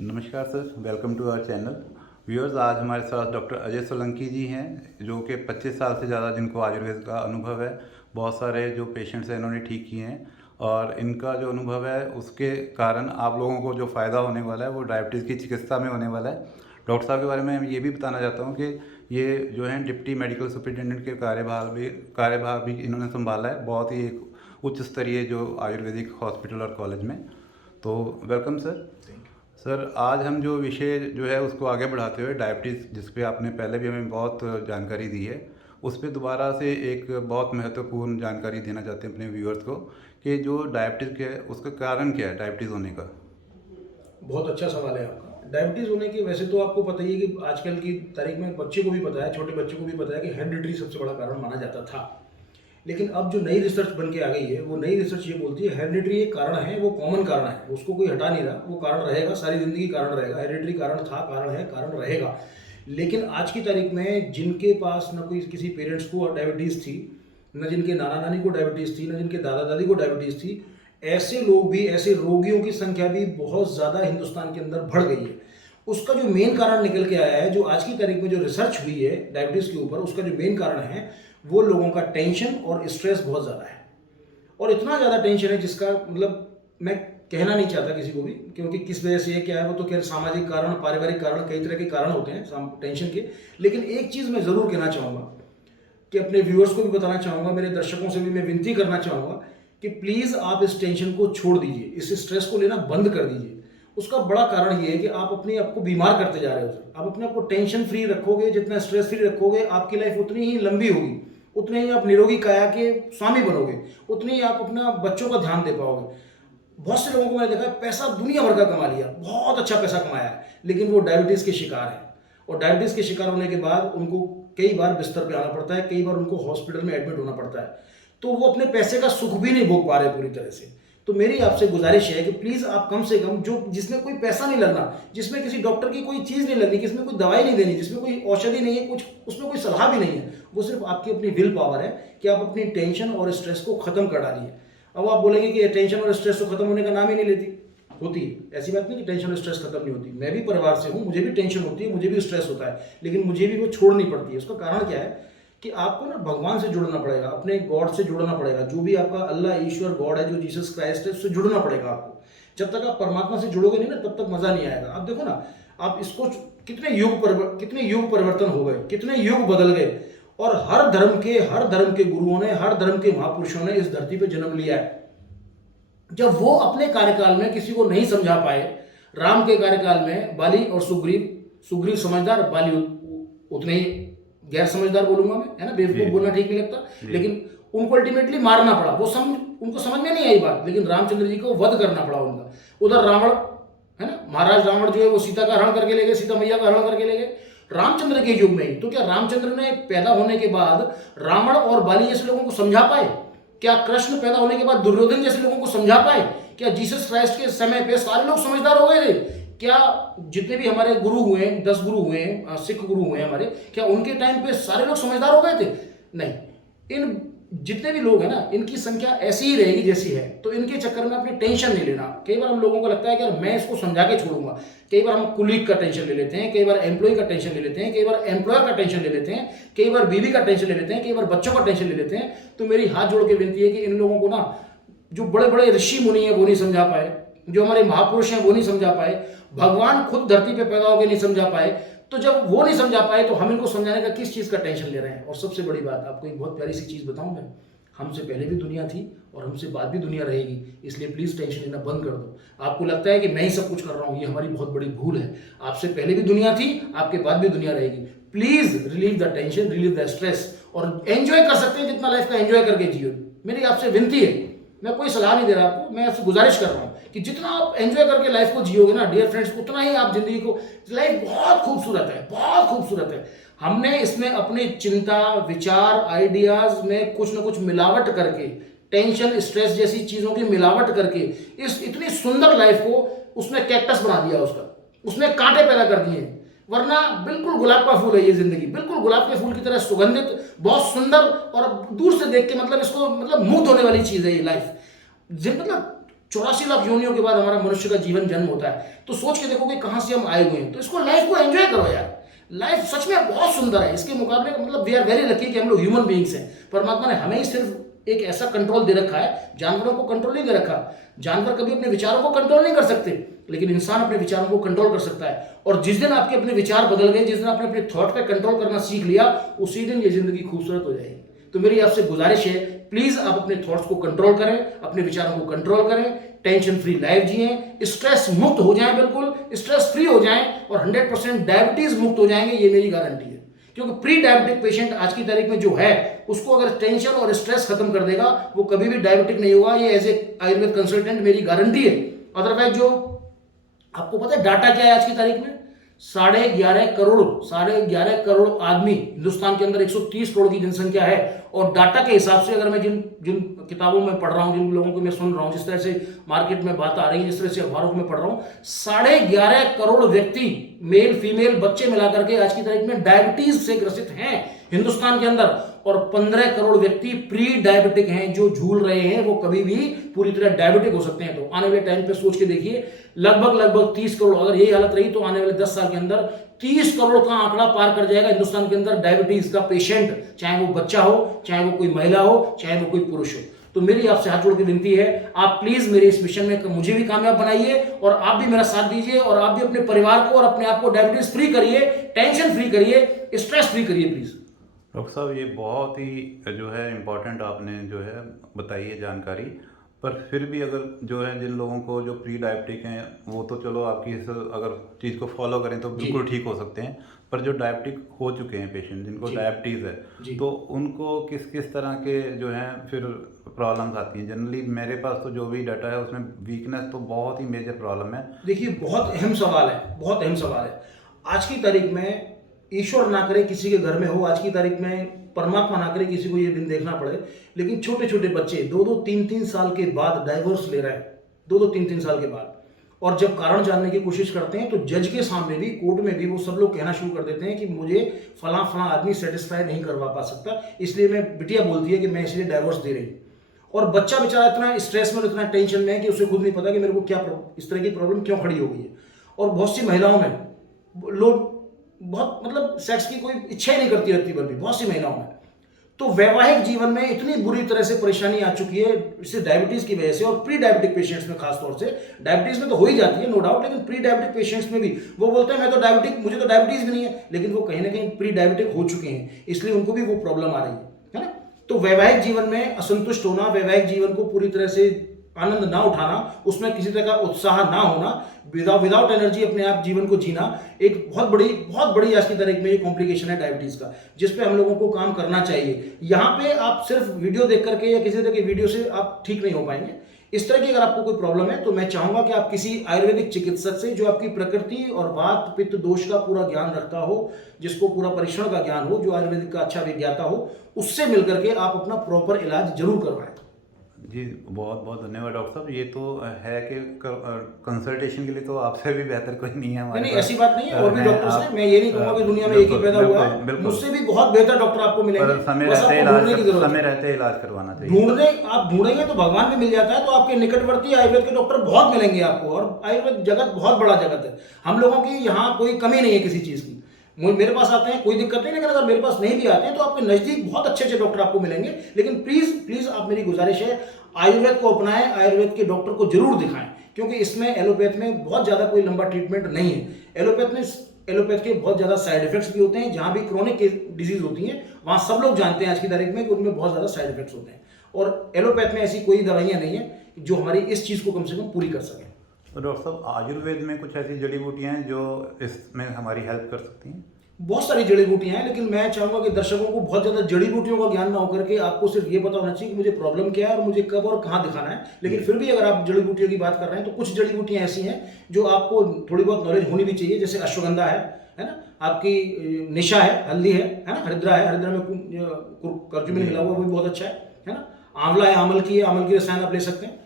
नमस्कार sir, welcome to our channel. Viewers, आज हमारे साथ डॉक्टर अजय सोलंकी जी हैं, जो कि 25 साल से ज़्यादा जिनको आयुर्वेद का अनुभव है। बहुत सारे जो पेशेंट्स हैं इन्होंने ठीक किए हैं और इनका जो अनुभव है उसके कारण आप लोगों को जो फ़ायदा होने वाला है वो डायबिटीज़ की चिकित्सा में होने वाला है। डॉक्टर साहब के बारे में मैं ये भी बताना चाहता हूँ कि ये जो हैं डिप्टी मेडिकल सुपरिटेंडेंट के कार्यभार भी इन्होंने संभाला है, बहुत ही एक उच्च स्तरीय जो आयुर्वेदिक हॉस्पिटल और कॉलेज में। तो वेलकम सर। सर, आज हम जो विषय जो है उसको आगे बढ़ाते हुए डायबिटीज़, जिस पे आपने पहले भी हमें बहुत जानकारी दी है, उस पे दोबारा से एक बहुत महत्वपूर्ण जानकारी देना चाहते हैं अपने व्यूअर्स को कि जो डायबिटीज़ है उसका कारण क्या है डायबिटीज़ होने का। बहुत अच्छा सवाल है आपका। डायबिटीज़ होने की वैसे तो आपको पता ही है कि आजकल की तारीख में बच्चे को भी पता है, छोटे बच्चे को भी पता है कि हेरिडिटी सबसे बड़ा कारण माना जाता था। लेकिन अब जो नई रिसर्च बन के आ गई है, वो नई रिसर्च ये बोलती है हेरिडिटी एक कारण है, वो कॉमन कारण है, उसको कोई हटा नहीं रहा, वो कारण रहेगा, सारी ज़िंदगी कारण रहेगा। हेरिडिटी कारण था, कारण है, कारण रहेगा। लेकिन आज की तारीख में जिनके पास न कोई किसी पेरेंट्स को डायबिटीज़ थी, न जिनके नाना नानी को डायबिटीज़ थी, न जिनके दादा दादी को डायबिटीज़ थी, ऐसे लोग भी, ऐसे रोगियों की संख्या भी बहुत ज़्यादा हिंदुस्तान के अंदर बढ़ गई है। उसका जो मेन कारण निकल के आया है, जो आज की तारीख में जो रिसर्च हुई है डायबिटीज़ के ऊपर, उसका जो मेन कारण है वो लोगों का टेंशन और स्ट्रेस बहुत ज़्यादा है। और इतना ज़्यादा टेंशन है जिसका मतलब मैं कहना नहीं चाहता किसी को भी, क्योंकि किस वजह से क्या है वो तो खैर सामाजिक कारण, पारिवारिक कारण, कई तरह के कारण होते हैं टेंशन के। लेकिन एक चीज़ मैं ज़रूर कहना चाहूँगा कि अपने व्यूअर्स को भी बताना चाहूँगा, मेरे दर्शकों से भी मैं विनती करना चाहूँगा कि प्लीज़ आप इस टेंशन को छोड़ दीजिए, इस स्ट्रेस को लेना बंद कर दीजिए। उसका बड़ा कारण ये है कि आप अपने आप को बीमार करते जा रहे हो सर। आप अपने आप को टेंशन फ्री रखोगे, जितना स्ट्रेस फ्री रखोगे, आपकी लाइफ उतनी ही लंबी होगी, उतने ही आप निरोगी काया के स्वामी बनोगे, उतनी ही आप अपना बच्चों का ध्यान दे पाओगे। बहुत से लोगों को मैंने देखा है, पैसा दुनिया भर का कमा लिया, बहुत अच्छा पैसा कमाया है, लेकिन वो डायबिटीज़ के शिकार है। और डायबिटीज़ के शिकार होने के बाद उनको कई बार बिस्तर पे आना पड़ता है, कई बार उनको हॉस्पिटल में एडमिट होना पड़ता है। तो वो अपने पैसे का सुख भी नहीं भोग पा रहे पूरी तरह से। तो मेरी आपसे गुजारिश है कि प्लीज़ आप कम से कम, जो जिसमें कोई पैसा नहीं लगना, जिसमें किसी डॉक्टर की कोई चीज़ नहीं लगनी, जिसमें कोई दवाई नहीं देनी, जिसमें कोई औषधि नहीं है, कुछ उसमें कोई सलाह भी नहीं है, वो सिर्फ आपकी अपनी विल पावर है कि आप अपनी टेंशन और स्ट्रेस को ख़त्म कर डालिए। अब आप बोलेंगे कि टेंशन और स्ट्रेस तो खत्म होने का नाम ही नहीं लेती। होती है, ऐसी बात नहीं कि टेंशन और स्ट्रेस खत्म नहीं होती। मैं भी परिवार से हूँ, मुझे भी टेंशन होती है, मुझे भी स्ट्रेस होता है, लेकिन मुझे भी वो छोड़नी पड़ती है। उसका कारण क्या है कि आपको ना भगवान से जुड़ना पड़ेगा, अपने गॉड से जुड़ना पड़ेगा। जो भी आपका अल्लाह, ईश्वर, गॉड है, जो जीसस क्राइस्ट है, उससे जुड़ना पड़ेगा आपको। जब तक आप परमात्मा से जुड़ोगे नहीं ना, तब तक मजा नहीं आएगा। आप देखो ना, आप इसको कितने युग परिवर्तन हो गए, कितने युग बदल गए, और हर धर्म के गुरुओं ने, हर धर्म के महापुरुषों ने इस धरती पे जन्म लिया है। जब वो अपने कार्यकाल में किसी को नहीं समझा पाए, राम के कार्यकाल में बाली और सुग्रीव समझदार, बाली उतने ही गैर समझदार बोलूंगा मैं, है ना, बेवकूफ बोलना ठीक नहीं लगता, लेकिन उनको अल्टीमेटली मारना पड़ा। उनको समझ में नहीं आई बात, लेकिन रामचंद्र जी को वध करना पड़ा उनका। उधर रावण, है ना, महाराज रावण जो है वो सीता का हरण करके ले गए, सीता मैया का हरण करके ले गए रामचंद्र के युग में ही। तो क्या रामचंद्र ने पैदा होने के बाद रावण और बाली जैसे लोगों को समझा पाए? क्या कृष्ण पैदा होने के बाद दुर्योधन जैसे लोगों को समझा पाए? क्या जीसस क्राइस्ट के समय पे सारे लोग समझदार हो गए थे? क्या जितने भी हमारे गुरु हुए, 10 गुरु हुए, सिख गुरु हुए हमारे, क्या उनके टाइम पे सारे लोग समझदार हो गए थे? नहीं। इन जितने भी लोग हैं ना, इनकी संख्या ऐसी ही रहेगी जैसी है। तो इनके चक्कर में अपनी टेंशन नहीं लेना। कई बार हम लोगों को लगता है कि यार मैं इसको समझा के छोड़ूंगा। कई बार हम कुलीग का टेंशन ले लेते हैं, कई बार एम्प्लॉय का टेंशन ले लेते हैं, कई बार एम्प्लॉयर का टेंशन ले लेते हैं, कई बार बीवी का टेंशन ले लेते हैं, कई बार बच्चों का टेंशन ले लेते हैं। तो मेरी हाथ जोड़ के विनती है कि इन लोगों को ना, जो बड़े बड़े ऋषि मुनि है वो नहीं समझा पाए, जो हमारे महापुरुष हैं वो नहीं समझा पाए, भगवान खुद धरती पे पैदा होकर नहीं समझा पाए, तो जब वो नहीं समझा पाए तो हम इनको समझाने का किस चीज़ का टेंशन ले रहे हैं? और सबसे बड़ी बात, आपको एक बहुत प्यारी सी चीज़ बताऊं मैं, हमसे पहले भी दुनिया थी और हमसे बाद भी दुनिया रहेगी, इसलिए प्लीज़ टेंशन लेना बंद कर दो। आपको लगता है कि मैं ही सब कुछ कर रहा हूँ, ये हमारी बहुत बड़ी भूल है। आपसे पहले भी दुनिया थी, आपके बाद भी दुनिया रहेगी। Please relieve the tension, relieve the stress, और एंजॉय कर सकते हैं जितना लाइफ का एंजॉय करके जियो। मेरी आपसे विनती है, मैं कोई सलाह नहीं दे रहा आपको, मैं आपसे गुजारिश कर रहा हूँ कि जितना आप एंजॉय करके लाइफ को जियोगे ना डियर फ्रेंड्स, उतना ही आप जिंदगी को, लाइफ बहुत खूबसूरत है, बहुत खूबसूरत है। हमने इसमें अपनी चिंता, विचार, आइडियाज में कुछ ना कुछ मिलावट करके, टेंशन, स्ट्रेस जैसी चीजों की मिलावट करके इस इतनी सुंदर लाइफ को उसमें कैक्टस बना दिया, उसमें कांटे पैदा कर दिए। वरना बिल्कुल गुलाब का फूल है ये जिंदगी, बिल्कुल गुलाब के फूल की तरह सुगंधित, बहुत सुंदर, और दूर से देख के मतलब इसको मतलब मुग्ध होने वाली चीज है ये लाइफ। मतलब 84 लाख योनियों के बाद हमारा मनुष्य का जीवन जन्म होता है। तो सोच के देखो कि कहाँ से हम आए हुए हैं। तो इसको लाइफ को एंजॉय करो यार। लाइफ सच में बहुत सुंदर है। इसके मुकाबले मतलब वी आर वेरी लकी कि हम लोग ह्यूमन बीइंग्स हैं। परमात्मा ने हमें ही सिर्फ एक ऐसा कंट्रोल दे रखा है, जानवरों को कंट्रोल नहीं दे रखा। जानवर कभी अपने विचारों को कंट्रोल नहीं कर सकते, लेकिन इंसान अपने विचारों को कंट्रोल कर सकता है। और जिस दिन आपके अपने विचार बदल गए, जिस दिन आपने अपने थॉट पे कंट्रोल करना सीख लिया, उसी दिन ये जिंदगी खूबसूरत हो जाएगी। तो मेरी आपसे गुजारिश है, प्लीज आप अपने थॉट्स को कंट्रोल करें, अपने विचारों को कंट्रोल करें, टेंशन फ्री लाइफ जिएं, स्ट्रेस मुक्त हो जाएं, बिल्कुल स्ट्रेस फ्री हो जाएं और 100% डायबिटीज मुक्त हो जाएंगे, ये मेरी गारंटी है। क्योंकि प्री डायबिटिक पेशेंट आज की तारीख में जो है, उसको अगर टेंशन और स्ट्रेस खत्म कर देगा, वो कभी भी डायबिटिक नहीं होगा। ये एज ए आयुर्वेद कंसल्टेंट मेरी गारंटी है। अदरवाइज जो आपको पता है डाटा क्या है आज की तारीख में, 11.5 करोड़ आदमी हिंदुस्तान के अंदर, 130 करोड़ की जनसंख्या है। और डाटा के हिसाब से अगर मैं जिन जिन किताबों में पढ़ रहा हूँ, जिन लोगों को मैं सुन रहा हूँ, जिस तरह से मार्केट में बात आ रही है, जिस तरह से अखबारों में पढ़ रहा हूँ, 11.5 करोड़ व्यक्ति, मेल फीमेल बच्चे मिलाकर के आज की तारीख में डायबिटीज से ग्रसित हैं हिंदुस्तान के अंदर। और 15 करोड़ व्यक्ति प्री डायबिटिक हैं, जो झूल रहे हैं, वो कभी भी पूरी तरह डायबिटिक हो सकते हैं। तो आने वाले टाइम पे सोच के देखिए, लगभग 30 करोड़, अगर यही हालत रही तो आने वाले 10 साल के अंदर 30 करोड़ का आंकड़ा पार कर जाएगा हिंदुस्तान के अंदर डायबिटीज का पेशेंट, चाहे वो बच्चा हो, चाहे वो कोई महिला हो, चाहे वो कोई पुरुष हो। तो मेरी आपसे हाथ जोड़ के विनती है, आप प्लीज मेरे इस मिशन में मुझे भी कामयाब बनाइए और आप भी मेरा साथ दीजिए और आप भी अपने परिवार को और अपने आप को डायबिटीज फ्री करिए, टेंशन फ्री करिए, स्ट्रेस फ्री करिए प्लीज। डॉक्टर साहब, ये बहुत ही जो है इम्पोर्टेंट आपने जो है बताई है जानकारी। पर फिर भी अगर जो है जिन लोगों को जो प्री डायबिटिक हैं, वो तो चलो आपकी इस अगर चीज़ को फॉलो करें तो बिल्कुल ठीक हो सकते हैं। पर जो डायबिटिक हो चुके हैं पेशेंट, जिनको डायबिटीज़ है, तो उनको किस किस तरह के जो हैं फिर प्रॉब्लम्स आती हैं? जनरली मेरे पास तो जो भी डाटा है उसमें वीकनेस तो बहुत ही मेजर प्रॉब्लम है। देखिए, बहुत अहम सवाल है, बहुत अहम सवाल है। आज की तारीख में, ईश्वर ना करे किसी के घर में हो, आज की तारीख में परमात्मा ना करे किसी को ये दिन देखना पड़े, लेकिन छोटे छोटे बच्चे 2-2, 3-3 साल के बाद डाइवोर्स ले रहे हैं, 2-2, 3-3 साल के बाद। और जब कारण जानने की कोशिश करते हैं तो जज के सामने भी, कोर्ट में भी वो सब लोग कहना शुरू कर देते हैं कि मुझे फला आदमी सेटिस्फाई नहीं करवा पा सकता, इसलिए मैं, बिटिया बोलती है कि मैं इसलिए डाइवोर्स दे रही हूँ। और बच्चा बेचारा इतना स्ट्रेस में, इतना टेंशन में है कि उसे खुद नहीं पता कि मेरे को क्या इस तरह की प्रॉब्लम क्यों खड़ी हो गई है। और बहुत सी महिलाओं में लोग बहुत मतलब सेक्स की कोई इच्छा ही नहीं करती रहती, बल्कि बहुत सी महिलाओं में। तो वैवाहिक जीवन में इतनी बुरी तरह से परेशानी आ चुकी है इससे डायबिटीज की वजह से। और प्री डायबिटिक पेशेंट्स में खासतौर से, डायबिटीज में तो हो ही जाती है नो डाउट, लेकिन प्री डायबिटिक पेशेंट्स में भी वो बोलते हैं मैं तो डायबिटिक, मुझे तो डायबिटीज भी नहीं है, लेकिन वो कहीं ना कहीं प्री डायबिटिक हो चुके हैं, इसलिए उनको भी वो प्रॉब्लम आ रही है ना। तो वैवाहिक जीवन में असंतुष्ट होना, वैवाहिक जीवन को पूरी तरह से आनंद ना उठाना, उसमें किसी तरह का उत्साह ना होना, विदाउट एनर्जी अपने आप जीवन को जीना, एक बहुत बड़ी आज की तारीख में ये कॉम्प्लिकेशन है डायबिटीज का, जिस पे हम लोगों को काम करना चाहिए। यहाँ पे आप सिर्फ वीडियो देख करके या किसी तरह की वीडियो से आप ठीक नहीं हो पाएंगे। इस तरह की अगर आपको कोई प्रॉब्लम है तो मैं चाहूंगा कि आप किसी आयुर्वेदिक चिकित्सक से, जो आपकी प्रकृति और वात पित्त दोष का पूरा ज्ञान रखता हो, जिसको पूरा परीक्षण का ज्ञान हो, जो आयुर्वेदिक का अच्छा विज्ञाता हो, उससे मिलकर के आप अपना प्रॉपर इलाज जरूर करवाएं। जी, बहुत बहुत धन्यवाद डॉक्टर साहब। ये तो है कि कंसल्टेशन के लिए तो आपसे भी बेहतर कोई नहीं है हमारे नहीं, पास। ऐसी बात नहीं है, और भी डॉक्टर्स हैं, मैं ये नहीं कहूँगा कि दुनिया में एक ही पैदा हुआ है, मुझसे भी बहुत बेहतर डॉक्टर आपको मिलेंगे। समय रहते इलाज करवाना चाहिए। आप ढूंढेंगे तो भगवान भी मिल जाता है। तो आपके निकटवर्ती आयुर्वेद के डॉक्टर बहुत मिलेंगे आपको, और आयुर्वेद जगत बहुत बड़ा जगत है। हम लोगों की यहाँ कोई कमी नहीं है किसी चीज़ की। मेरे पास आते हैं, कोई दिक्कत नहीं, लेकिन अगर मेरे पास नहीं भी आते हैं तो आपके नज़दीक बहुत अच्छे डॉक्टर आपको मिलेंगे। लेकिन प्लीज़ आप, मेरी गुजारिश है, आयुर्वेद को अपनाएं, आयुर्वेद के डॉक्टर को जरूर दिखाएं, क्योंकि इसमें एलोपैथ में बहुत ज़्यादा कोई लंबा ट्रीटमेंट नहीं है। एलोपैथ के बहुत ज़्यादा साइड इफेक्ट्स भी होते हैं। जहाँ भी क्रोनिक डिजीज होती हैं, वहाँ सब लोग जानते हैं आज की तारीख में कि उनमें बहुत ज़्यादा साइड इफेक्ट्स होते हैं। और एलोपैथ में ऐसी कोई दवाइयाँ नहीं है जो हमारी इस चीज़ को कम से कम पूरी कर सकें। तो डॉक्टर साहब, आयुर्वेद में कुछ ऐसी जड़ी बूटियाँ हैं जो इसमें हमारी हेल्प कर सकती हैं? बहुत सारी जड़ी बूटियां हैं, लेकिन मैं चाहूंगा कि दर्शकों को बहुत ज़्यादा जड़ी बूटियों का ज्ञान ना होकर के आपको सिर्फ ये पता होना चाहिए कि मुझे प्रॉब्लम क्या है और मुझे कब और कहाँ दिखाना है। लेकिन फिर भी अगर आप जड़ी बूटियों की बात कर रहे हैं तो कुछ जड़ी बूटियां ऐसी हैं जो आपको थोड़ी बहुत नॉलेज होनी भी चाहिए। जैसे अश्वगंधा है ना, आपकी निशा है, हल्दी है ना, हरिद्रा है, हरिद्रा में कर्क्यूमिन मिला हुआ, वो भी बहुत अच्छा है ना। आंवला है, आमल की रसायन आप ले सकते हैं।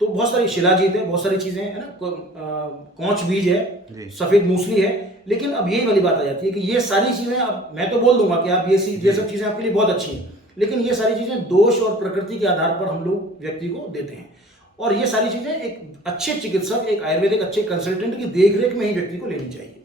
तो बहुत सारी शिलाजीत है, बहुत सारी चीज़ें है ना, कौच बीज है, सफ़ेद मूसली है। लेकिन अब यही वाली बात आ जाती है कि ये सारी चीज़ें, अब मैं तो बोल दूंगा कि आप ये सब चीज़ें आपके लिए बहुत अच्छी हैं, लेकिन ये सारी चीज़ें दोष और प्रकृति के आधार पर हम लोग व्यक्ति को देते हैं। और ये सारी चीज़ें एक अच्छे चिकित्सक, एक आयुर्वेदिक अच्छे कंसल्टेंट की देखरेख में ही व्यक्ति को लेनी चाहिए।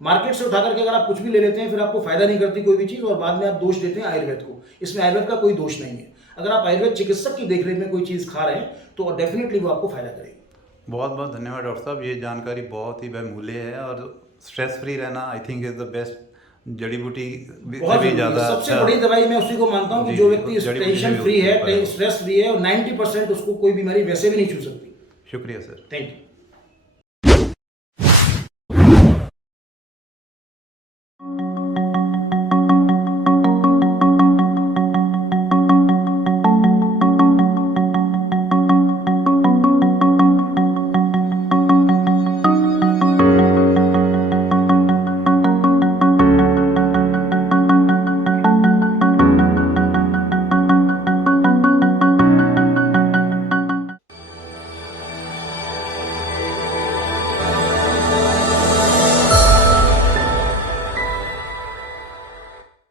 मार्केट से उठा करके अगर आप कुछ भी ले लेते हैं, फिर आपको फायदा नहीं करती कोई भी चीज़, और बाद में आप दोष देते हैं आयुर्वेद को। इसमें आयुर्वेद का कोई दोष नहीं है। अगर आप आयुर्वेद चिकित्सक की देखरेख में कोई चीज़ खा रहे हैं तो डेफिनेटली वो आपको फायदा करेगी। बहुत बहुत धन्यवाद डॉक्टर साहब, ये जानकारी बहुत ही बहुमूल्य है और स्ट्रेस फ्री रहना I think is the best जड़ी बूटी बहुत भी जरूरी है। ज़्यादा सबसे अच्छा। बड़ी दवाई मैं उसी को मानता हूँ कि जी, जो जी, व्यक्ति जड़ी बूटी से टेंशन भी फ्री उपयोग है, है। स्ट्रेस फ्री है, और 90% उसको कोई बीमारी वैसे भी नहीं छू सकती। शुक्रिया सर। Thank you.